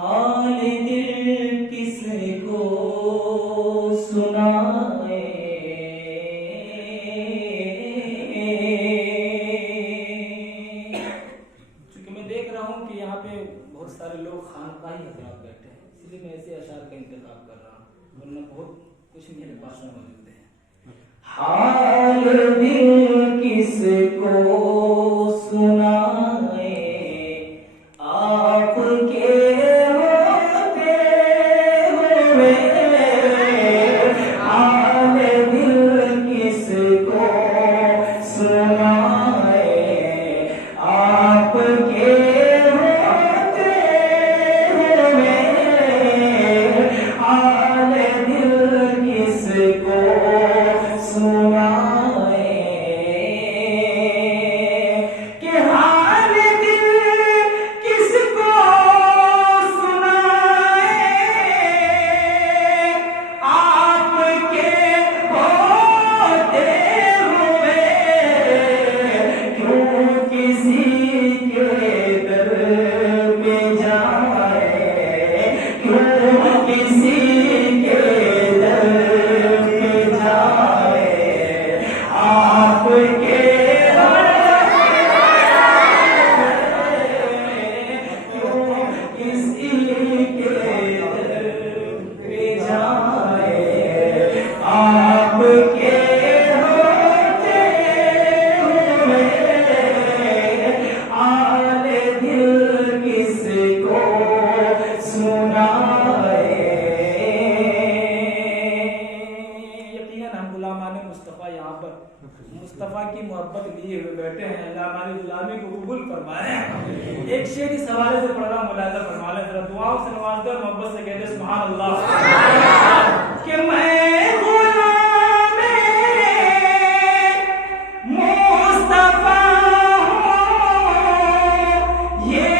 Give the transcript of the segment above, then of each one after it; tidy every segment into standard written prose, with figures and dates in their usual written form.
हाल दिल किसको सुनाए, चूंकि मैं देख रहा हूँ कि यहाँ पे बहुत सारे लोग खानकाही हजरात बैठे हैं, इसलिए मैं ऐसे अशार का इंतखाब कर रहा हूँ, वरना बहुत कुछ मेरे पास में मौजूद है। हाल दिल किसको सुनाए, आपके होते हुए, हाल दिल किसको सुनाए, आपके होते हुए, हाल दिल किसको सुनाए, कि हाल दिल किसको सुनाए, आपके होते हुए, क्यों किसी के दर पे जाए, क्यों किसी के दर पे जाए, आपके क्यों किसी के दर पे जाए, आपके होते हुए, हाल दिल किसको सुनाए। यकीनन हम गुलामान मुस्तफ़ा यहाँ पर मुस्तफ़ा की मोहब्बत लिए हुए बैठे हैं। अल्लाह हमारी गुलामी को कबूल फरमाए। एक शेर इस हवाले से पढ़ रहा हूँ, मुलाज़ा फरमा लें जरा, दुआओं से नवाज दो, मोहब्बत से कहते सुभान अल्लाह। कि मैं गुलाम मुस्तफ़ा हूँ, ये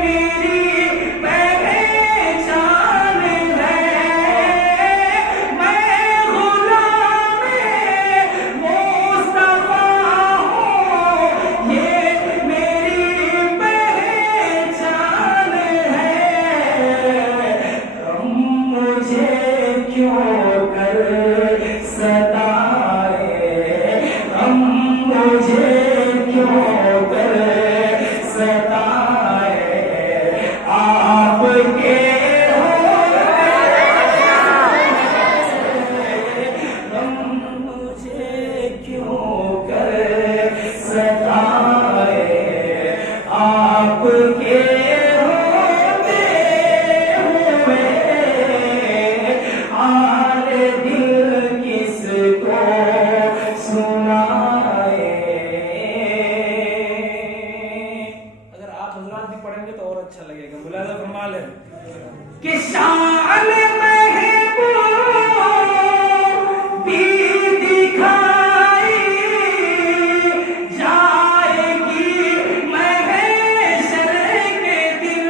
मेरी पहचान है। मैं गुलाम मुस्तफ़ा हूँ, ये मेरी पहचान है। तुम मुझे क्यों कर सताए, तुम मुझे क्यों कर सताए, आपके तुम मुझे क्यों कर सताए, आपके होते हुए, हाल दिल किसको सुनाए। अगर आप हजरात भी पढ़ेंगे तो और अच्छा लगेगा, मुलाज़ा फरमा लें कि शान महबूब भी दिखाई जाएगी महशर के दिन,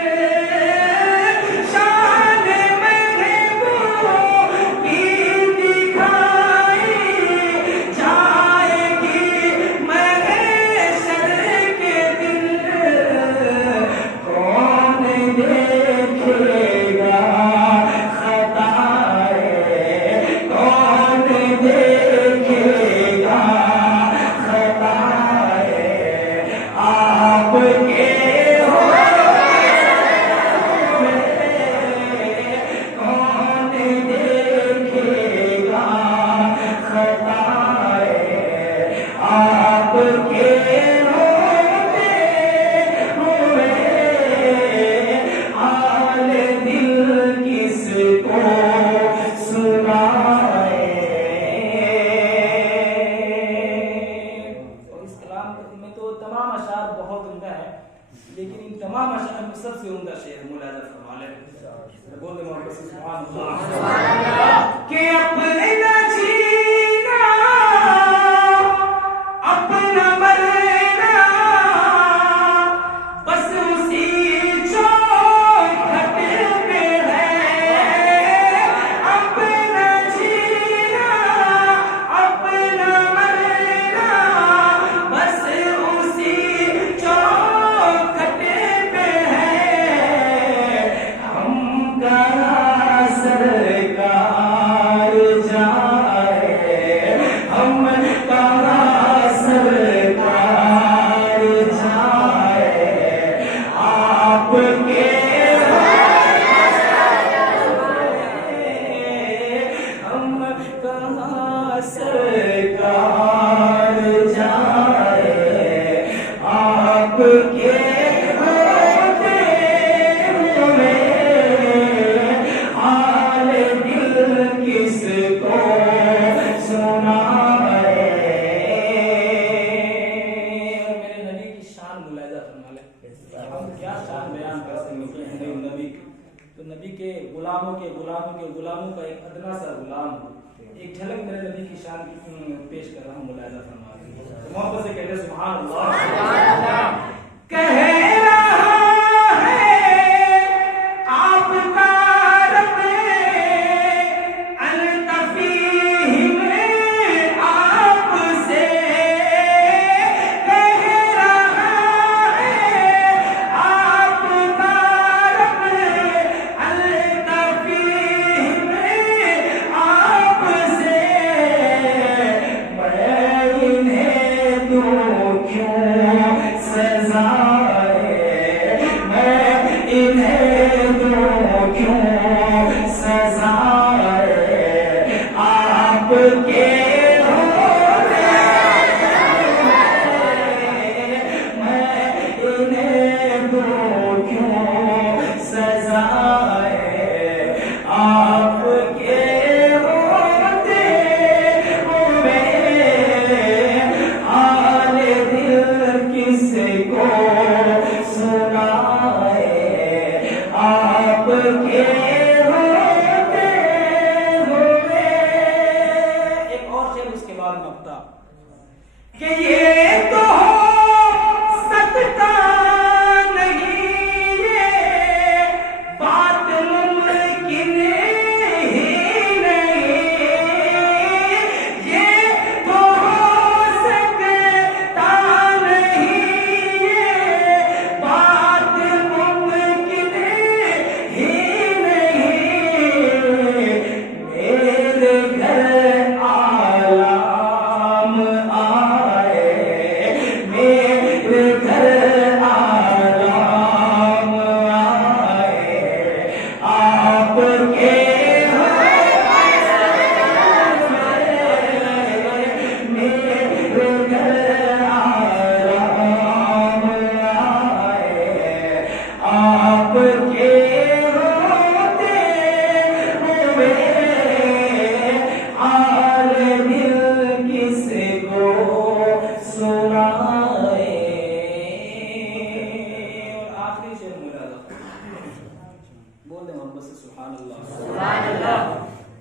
शान महबूब भी दिखाई जाएगी महशर के दिन। कौन देखेगा खताए, कौन देखेगा खताए, आपके कौन देखेगा खताए, आपके होते हुए, हाल दिल किसको सुनाए। और इस कलाम में तो तमाम अशार बहुत उम्दा है, लेकिन इन तमाम अशार में सबसे उम्दा शेर मुलाज़ा फरमा लें, बोल दे मोहब्बत से सुभान अल्लाह। कि अपना जीना अपना मरना बस उसी चौखट पे है, अपना जीना अपना मरना बस उसी चौखट पे है। हम तो नबी के गुलामों का एक अदना सा गुलाम, एक झलक मेरे नबी की शान पेश कर रहा हूँ, मुलाहिजा फरमा लीजिए। मोहब्बत से कहते सुभान अल्लाह। कह रहा है आपका रब अल्तफी में आपसे, कह रहा है आपका रब अल्तफी में आपसे, मैं इन्हें दूं क्यों सजाए, मैं इन्हें दूं क्यों सजाए, आपके होते मैं इन्हें दूं क्यों सजाए, आपके होते हुए हाल दिल किसको सुनाए, आपके होते हुए। एक और शेर उसके बाद मक्ता कि ये तो हो सकता नहीं, ये बात मुमकिन ही नहीं, ये तो हो सकता नहीं, ये बात मुमकिन ही नहीं, मेरे घर आलाम आए, मेरे घर आलाम आए, आपके मेरे घर आलाम आए, आपके होते हुए हाल दिल किसको सुनाए। और आखिरी शेर मुलाजा बोल दे मोहब्बत से सुभान अल्लाह।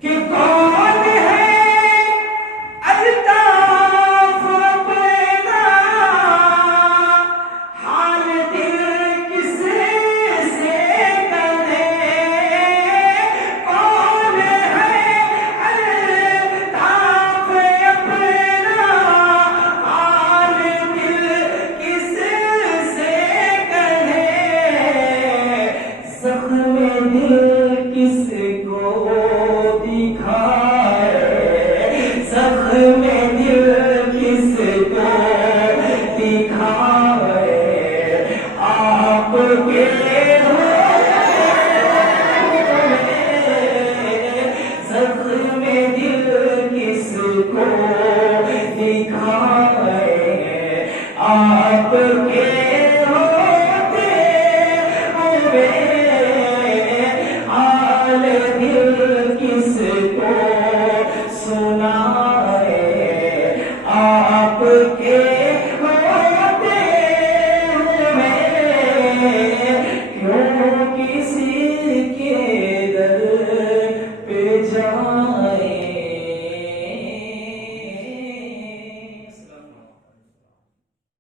कि कौन है अल्ताफ अपना, हाल दिल किसे से करे, कौन है अल्ताफ अपना, हाल दिल किसे से करे, ज़ख्म दिल किसको दिखाए, ज़ख्म दिल किसको दिखाए, आपके ज़ख्म दिल किसको दिखाए, आपके